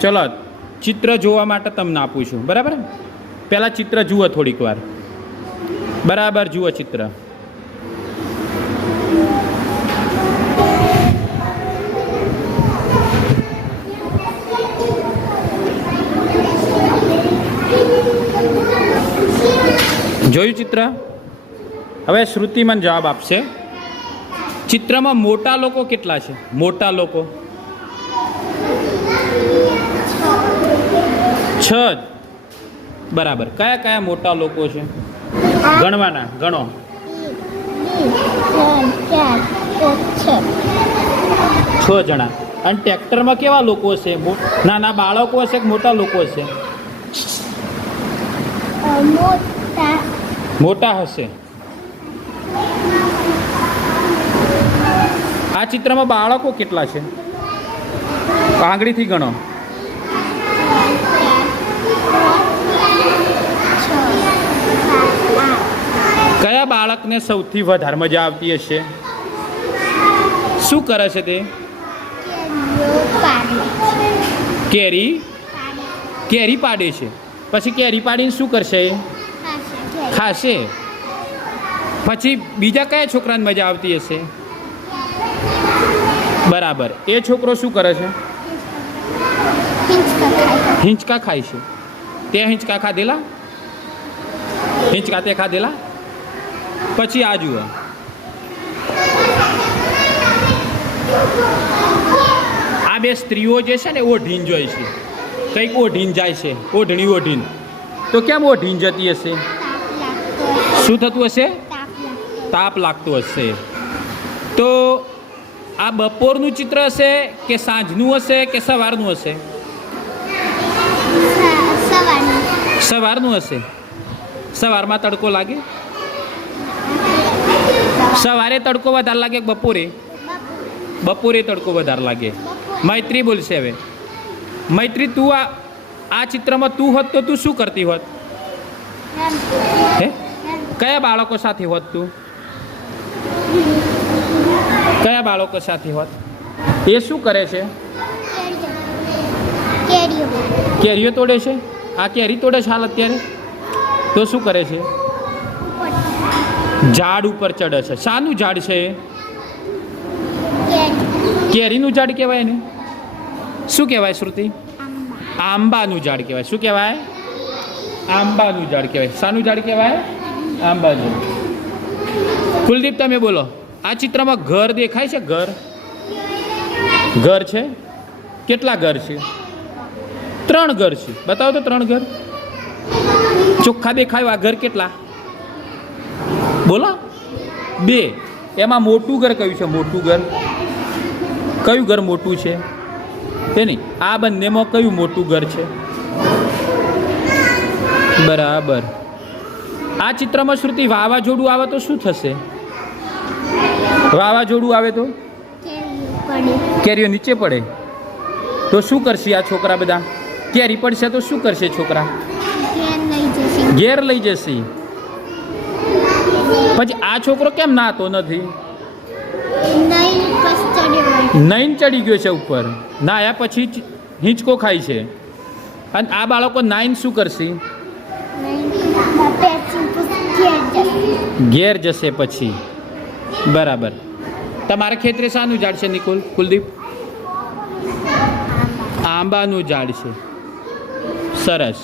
ચલો, ચિત્ર જોવા માટે તમને આપું છું. બરાબર? પહેલાં ચિત્ર જુઓ થોડીક વાર. બરાબર, જુઓ ચિત્ર. જોયું ચિત્ર? હવે શ્રુતિ મને જવાબ આપશે. ચિત્રમાં મોટા લોકો કેટલા છે? મોટા લોકો. છ જ. બરાબર. કયા કયા મોટા લોકો છે? ગણવાના, ગણો. છ જણા. અને ટ્રેક્ટરમાં કેવા લોકો છે? નાના બાળકો હશે કે મોટા લોકો હશે મોટા હશે. આ ચિત્રમાં બાળકો કેટલા છે? આંગળીથી ગણો. કયા બાળકને સૌથી વધારે મજા આવતી હશે? શું કરે છે તે? કેરી. કેરી પાડે છે. પછી કેરી પાડીને શું કરશે? ખાશે. પછી બીજા કયા છોકરાને મજા આવતી હશે? બરાબર. એ છોકરો શું કરે છે? હિંચકા ખાય છે. તે હિંચકા ખાધેલા? હિંચકા તે ખાધેલા પછી આ જુઓ આ બે સ્ત્રીઓ જે છે ને ઓઢીન જોઈ છે કંઈક ઓઢીન જાય છે ઓઢણી ઓઢીન તો કેમ ઓઢીન જતી હશે શું થતું હશે તાપ લાગતો હશે તો આ બપોરનું ચિત્ર હશે કે સાંજનું હશે કે સવારનું હશે સવારનું હશે સવારમાં તડકો લાગે? સવારે તડકો વધારે લાગે બપોરે? બપોરે તડકો વધારે લાગે. મૈત્રી બોલશે હવે. મૈત્રી તું આ આ ચિત્રમાં તું હોત તો તું શું કરતી હોત? હે? કયા બાળકો સાથે હોત તું? કયા બાળકો સાથે હોત? એ શું કરે છે? કેરીઓ તોડે છે? આ કેરી તોડે છે હાલ અત્યારે? તો શું કરે છે? ઝાડ ઉપર ચડે છે. શાનું ઝાડ છે? કેરીનું ઝાડ કહેવાય ને શું કહેવાય શ્રુતિ? આંબાનું ઝાડ કહેવાય. શું કહેવાય? આંબાનું ઝાડ કહેવાય. શાનું ઝાડ કહેવાય? આંબાનું. કુલદીપ, તમે બોલો. આ ચિત્રમાં ઘર દેખાય છે? ઘર? ઘર છે? કેટલા ઘર છે? ત્રણ ઘર છે. બતાવો તો ત્રણ ઘર. ચોખ્ખા બે આ ઘર કેટલા? બોલો. બે. એમાં મોટું ઘર કયું છે? મોટું ઘર. કયું ઘર મોટું છે? તે નહીં. આ બંનેમાં કયું મોટું ઘર છે? બરાબર. આ ચિત્રમાં શ્રુતિ વાવાઝોડું આવે તો શું થશે? વાવાઝોડું આવે તો? કેરીઓ નીચે પડે. તો શું કરશે આ છોકરા બધા? કેરી પડશે તો શું કરશે છોકરા? ઘેર લઈ જશે. પછી આ છોકરો કેમ નાતો નથી? નૈન ચડી ગયો. છે ઉપર. નાયા પછી હિંચકો ખાય છે. અને આ બાળકો નાઈન શું કરશે? ઘેર જશે. પછી. બરાબર. તમારા ખેતરે શાનું ઝાડ છે નિકુલ કુલદીપ? આંબાનું ઝાડ છે. સરસ.